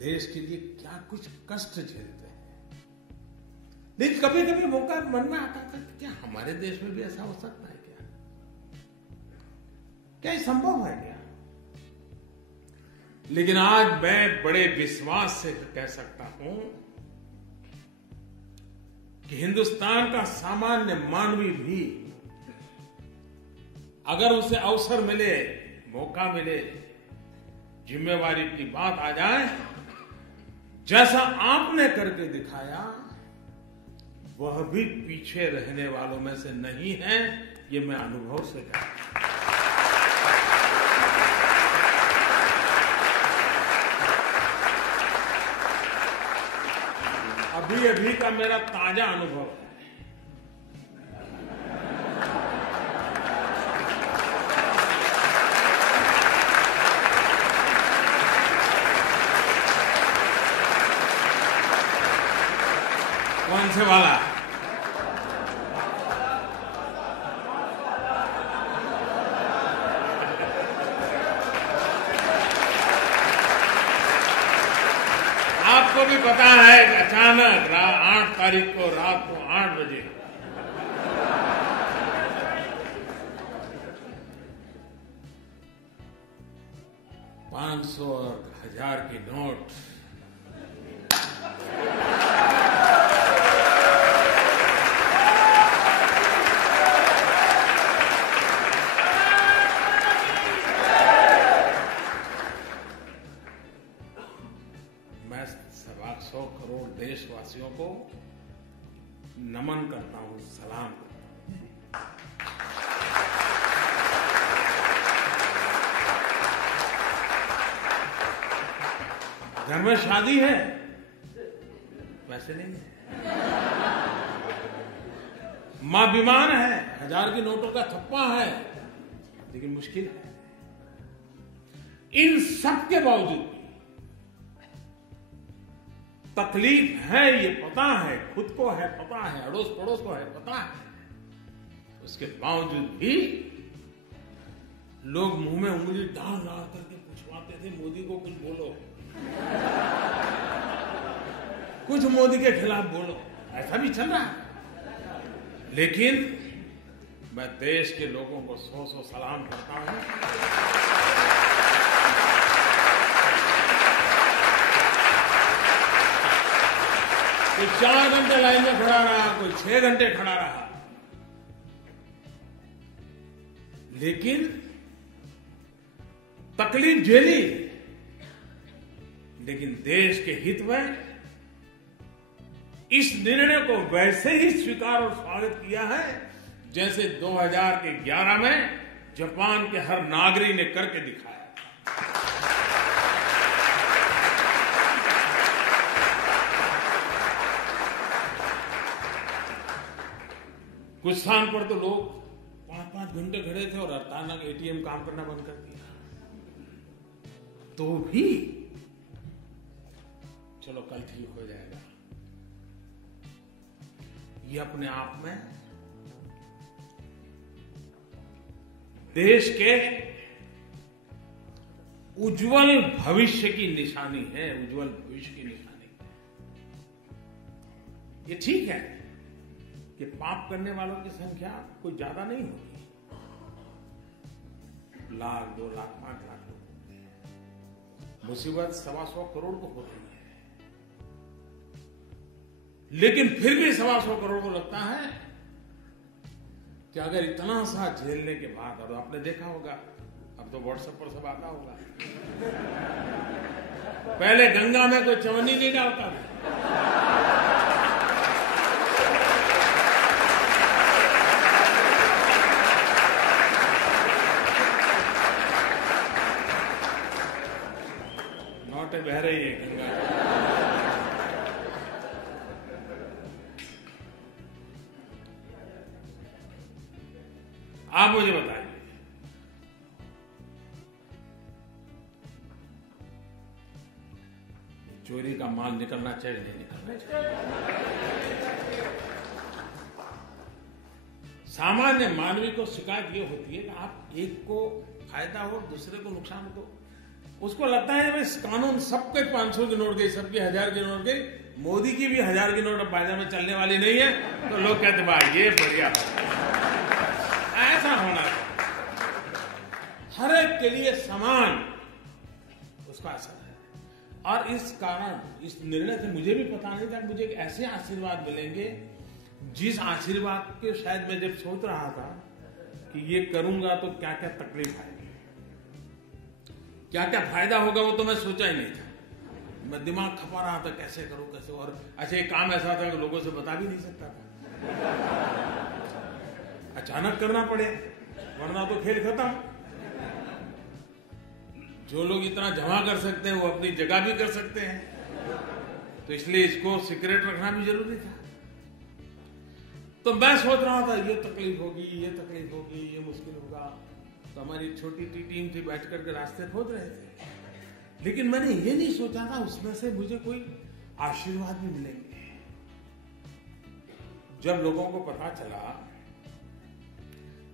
देश के लिए क्या कुछ कष्ट झेलते हैं। लेकिन कभी कभी मौका मन में आता था कि क्या हमारे देश में भी ऐसा हो सकता है क्या? क्या ये संभव है क्या? लेकिन आज मैं बड़े विश्वास से कह सकता हूं कि हिंदुस्तान का सामान्य मानवी भी अगर उसे अवसर मिले, मौका मिले, जिम्मेवारी की बात आ जाए, जैसा आपने करके दिखाया, वह भी पीछे रहने वालों में से नहीं है। ये मैं अनुभव से कहता हूं। अभी अभी का मेरा ताजा अनुभव है। कौन से वाला? आपको भी पता है कि अचानक 8 तारीख को रात को 8 बजे $500 और 1000 की नोट मैं 125 करोड़ देशवासियों को नमन करता हूं, सलाम करता हूं। घर में शादी है, वैसे नहीं है। मां बीमार है, 1000 की नोटों का थप्पा है, लेकिन मुश्किल है। इन सब के बावजूद तकलीफ है, ये पता है, खुद को है पता है, अड़ोस पड़ोस को है पता है, उसके बावजूद भी लोग मुंह में उंगली डाल करके पूछवाते थे, मोदी को कुछ बोलो, कुछ मोदी के खिलाफ बोलो। ऐसा भी चल रहा है। लेकिन मैं देश के लोगों को 100 सलाम करता हूं। कोई 4 घंटे लाइन में खड़ा रहा, कोई 6 घंटे खड़ा रहा, लेकिन तकलीफ झेली, लेकिन देश के हित में इस निर्णय को वैसे ही स्वीकार और स्वागत किया है जैसे 2011 में जापान के हर नागरिक ने करके दिखाया। कुछ स्थान पर तो लोग 5-5 घंटे खड़े थे और अचानक एटीएम काम करना बंद कर दिया, तो भी चलो कल ठीक हो जाएगा। ये अपने आप में देश के उज्जवल भविष्य की निशानी है, उज्जवल भविष्य की निशानी। ये ठीक है कि पाप करने वालों की संख्या कोई ज्यादा नहीं होगी, 1 लाख 2 लाख 5 लाख लोग, मुसीबत 125 करोड़ को हो रही है। लेकिन फिर भी 125 करोड़ को लगता है कि अगर इतना सा झेलने के बाद, और आपने देखा होगा, अब तो व्हाट्सएप पर सब आता होगा, पहले गंगा में कोई चवन्नी नहीं डालता था, नोटें बह रही है गंगा। आप मुझे बताइए, चोरी का माल निकलना चाहिए नहीं निकलना चाहिए? सामान्य मानवी को शिकायत ये होती है कि आप एक को फायदा हो, दूसरे को नुकसान हो। उसको लगता है भाई कानून सबके 500 की नोट गई, सबकी 1000 की नोट गई, मोदी की भी 1000 की नोट अब बाजार में चलने वाली नहीं है, तो लोग कहते भाई ये बढ़िया। ऐसा होना चाहिए, हर एक के लिए समान उसका असर है। और इस कारण, इस निर्णय से मुझे भी पता नहीं था कि मुझे ऐसे आशीर्वाद मिलेंगे, जिस आशीर्वाद के शायद मैं जब सोच रहा था कि ये करूंगा तो क्या क्या तकलीफ आएगी, क्या क्या फायदा होगा, वो तो मैं सोचा ही नहीं था। मैं दिमाग खपा रहा था कैसे करूं कैसे, और अच्छा एक काम ऐसा था कि लोगों से बता भी नहीं सकता था, अचानक करना पड़े वरना तो खेल खत्म। जो लोग इतना जमा कर सकते हैं वो अपनी जगह भी कर सकते हैं, तो इसलिए इसको सीक्रेट रखना भी जरूरी था। तो मैं सोच रहा था ये तकलीफ होगी, ये तकलीफ होगी, ये मुश्किल होगा, तो हमारी छोटी टीम थी, बैठ करके रास्ते खोज रहे थे। लेकिन मैंने ये नहीं सोचा था उसमें से मुझे कोई आशीर्वाद भी मिलेंगे। जब लोगों को पता चला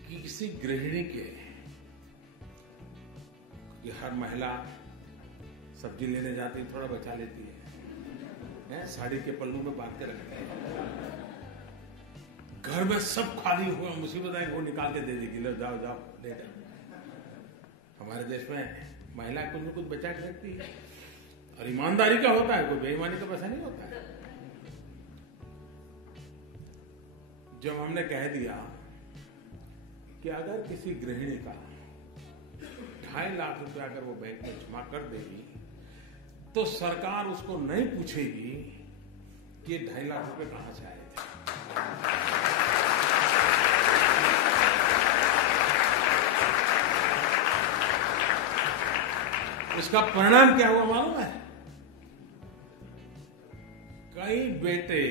कि किसी गृहिणी के, कि हर महिला सब्जी लेने जाती थोड़ा बचा लेती है, साड़ी के पल्लू में बांध के रखते हैं, घर में सब खाली हुआ, मुसीबत आई वो निकाल के दे देगी, लो जाओ जाओ ले जाओ। हमारे देश में महिला कुछ न कुछ बचा के रखती है, और ईमानदारी का होता है, कोई बेईमानी का पैसा नहीं होता है। जब हमने कह दिया कि अगर किसी गृहिणी का 2.5 लाख रुपया अगर वो बैंक में जमा कर देगी तो सरकार उसको नहीं पूछेगी कि ये 2.5 लाख रुपए कहां से आए थे। इसका परिणाम क्या हुआ मालूम है? कई बेटे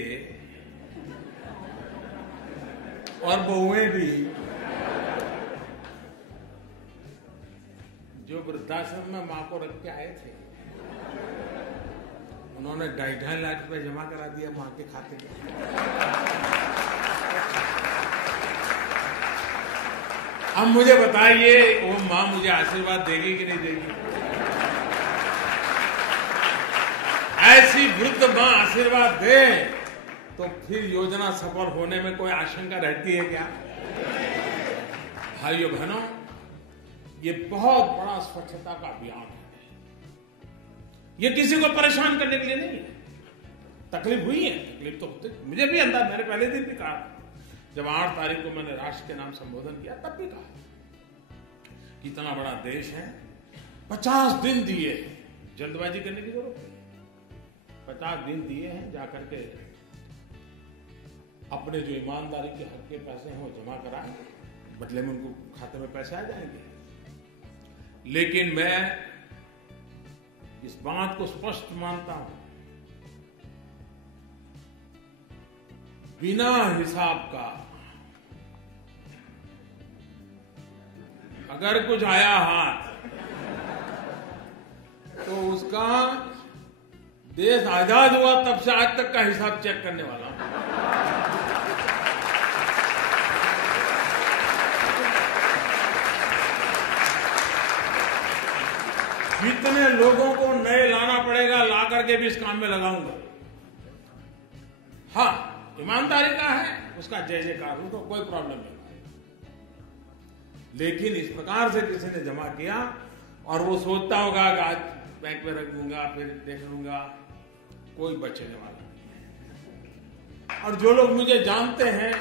और बहुएं भी जो वृद्धाश्रम में मां को रख के आए थे, उन्होंने 2.5 लाख रुपए जमा करा दिया मां के खाते में। अब मुझे बताइए वो मां मुझे आशीर्वाद देगी कि नहीं देगी? ऐसी वृद्ध मां आशीर्वाद दे तो फिर योजना सफल होने में कोई आशंका रहती है क्या? भाइयों बहनों, ये बहुत बड़ा स्वच्छता का अभियान है। ये किसी को परेशान करने के लिए नहीं है। तकलीफ हुई है, तकलीफ तो होती, मुझे भी अंदाज, मैंने पहले दिन भी कहा, जब 8 तारीख को मैंने राष्ट्र के नाम संबोधन किया तब भी कहा कि इतना बड़ा देश है, 50 दिन दिए, जल्दबाजी करने की जरूरत नहीं, 50 दिन दिए हैं, जाकर के अपने जो ईमानदारी के हक के पैसे हैं वो जमा कराएं, बदले में उनको खाते में पैसे आ जाएंगे। लेकिन मैं इस बात को स्पष्ट मानता हूं, बिना हिसाब का अगर कुछ आया हाथ तो उसका देश आजाद हुआ तब से आज तक का हिसाब चेक करने वाला हूं। जितने लोगों को नए लाना पड़ेगा ला करके भी इस काम में लगाऊंगा। हाँ, ईमानदारी का है, उसका जय जयकार, उनको कोई प्रॉब्लम नहीं। लेकिन इस प्रकार से किसी ने जमा किया और वो सोचता होगा कि आज बैंक में रख दूंगा फिर देख लूंगा, कोई बचने वाला नहीं। और जो लोग मुझे जानते हैं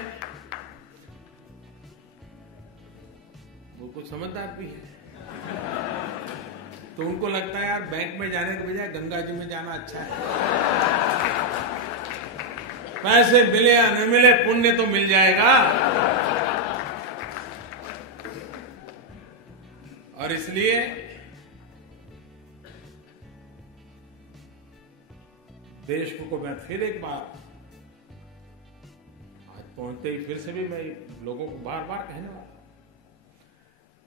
वो कुछ समझदार भी है, तो उनको लगता है यार बैंक में जाने के बजाय गंगा जी में जाना अच्छा है। पैसे मिले या न मिले, पुण्य तो मिल जाएगा। और इसलिए देश को मैं फिर एक बार, आज पहुंचते ही फिर से भी मैं लोगों को बार बार कहने वाला,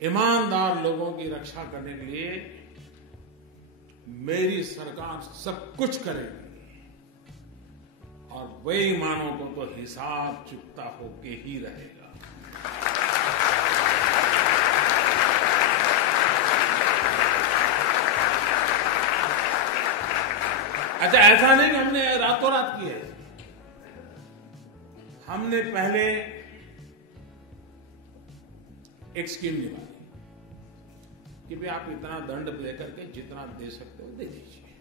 ईमानदार लोगों की रक्षा करने के लिए मेरी सरकार सब कुछ करेगी, और बेईमानों को तो हिसाब चुकता होके ही रहेगा। अच्छा, ऐसा नहीं कि हमने रातों रात किया है। हमने पहले एक स्कीम निकाली कि भाई आप इतना दंड लेकर के जितना दे सकते हो दे दीजिए।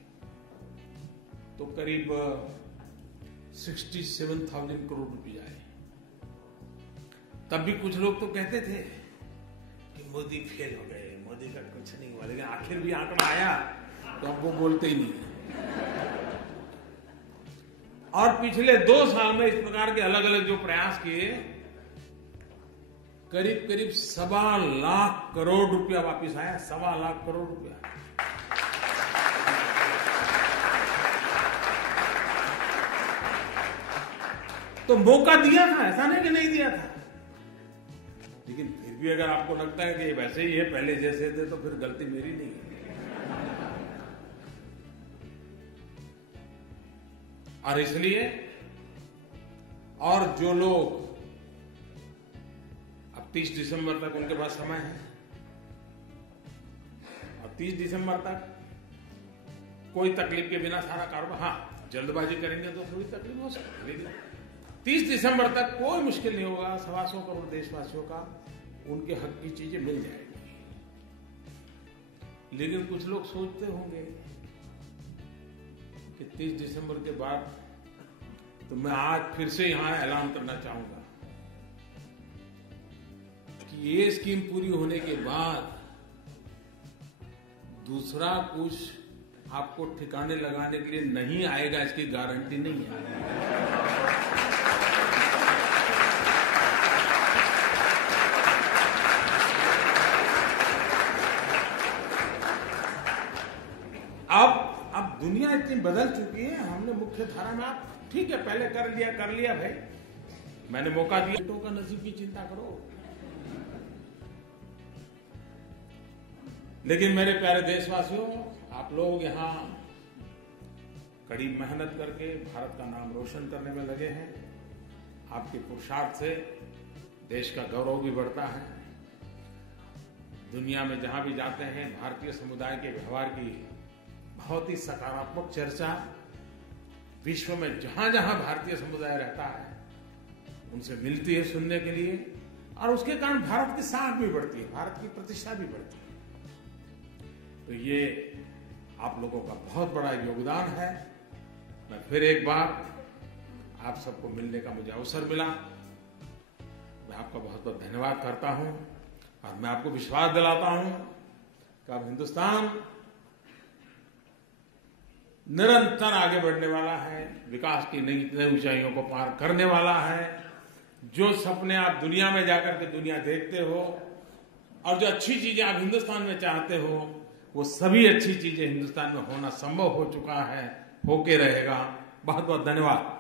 तो करीब 67,000 करोड़ रुपए आए। तब भी कुछ लोग तो कहते थे कि मोदी फेल हो गए, मोदी का कुछ नहीं हुआ, लेकिन आखिर भी आंकड़ा आया तो अब वो बोलते ही नहीं। और पिछले 2 साल में इस प्रकार के अलग अलग जो प्रयास किए, करीब करीब 1.25 लाख करोड़ रुपया वापिस आया। 1.25 लाख करोड़ रुपया। तो मौका दिया था, ऐसा नहीं कि नहीं दिया था। लेकिन फिर भी अगर आपको लगता है कि वैसे ही है पहले जैसे थे, तो फिर गलती मेरी नहीं है। और इसलिए, और जो लोग अब 30 दिसंबर तक उनके पास समय है, और 30 दिसंबर तक कोई तकलीफ के बिना सारा कारोबार, हाँ जल्दबाजी करेंगे तो थोड़ी तकलीफ हो सकती है, लेकिन 30 दिसंबर तक कोई मुश्किल नहीं होगा। 125 करोड़ देशवासियों का उनके हक की चीजें मिल जाएगी। लेकिन कुछ लोग सोचते होंगे कि 30 दिसंबर के बाद, तो मैं आज फिर से यहां ऐलान करना चाहूंगा कि ये स्कीम पूरी होने के बाद दूसरा कुछ आपको ठिकाने लगाने के लिए नहीं आएगा, इसकी गारंटी नहीं है। अब दुनिया इतनी बदल चुकी है, हमने मुख्य धारा में, आप ठीक है पहले कर लिया भाई, मैंने मौका दिया, बेटों का नसीब की चिंता करो। लेकिन मेरे प्यारे देशवासियों, आप लोग यहां कड़ी मेहनत करके भारत का नाम रोशन करने में लगे हैं। आपके पुरुषार्थ से देश का गौरव भी बढ़ता है। दुनिया में जहां भी जाते हैं, भारतीय समुदाय के व्यवहार की बहुत ही सकारात्मक चर्चा विश्व में जहां जहां भारतीय समुदाय रहता है उनसे मिलती है सुनने के लिए, और उसके कारण भारत की साख भी बढ़ती है, भारत की प्रतिष्ठा भी बढ़ती है। तो ये आप लोगों का बहुत बड़ा योगदान है। मैं फिर एक बार आप सबको मिलने का मुझे अवसर मिला, मैं आपका बहुत बहुत धन्यवाद करता हूं, और मैं आपको विश्वास दिलाता हूं कि अब हिंदुस्तान निरंतर आगे बढ़ने वाला है, विकास की नई ऊंचाइयों को पार करने वाला है। जो सपने आप दुनिया में जाकर के दुनिया देखते हो, और जो अच्छी चीजें आप हिंदुस्तान में चाहते हो, वो सभी अच्छी चीजें हिंदुस्तान में होना संभव हो चुका है, होके रहेगा। बहुत बहुत धन्यवाद।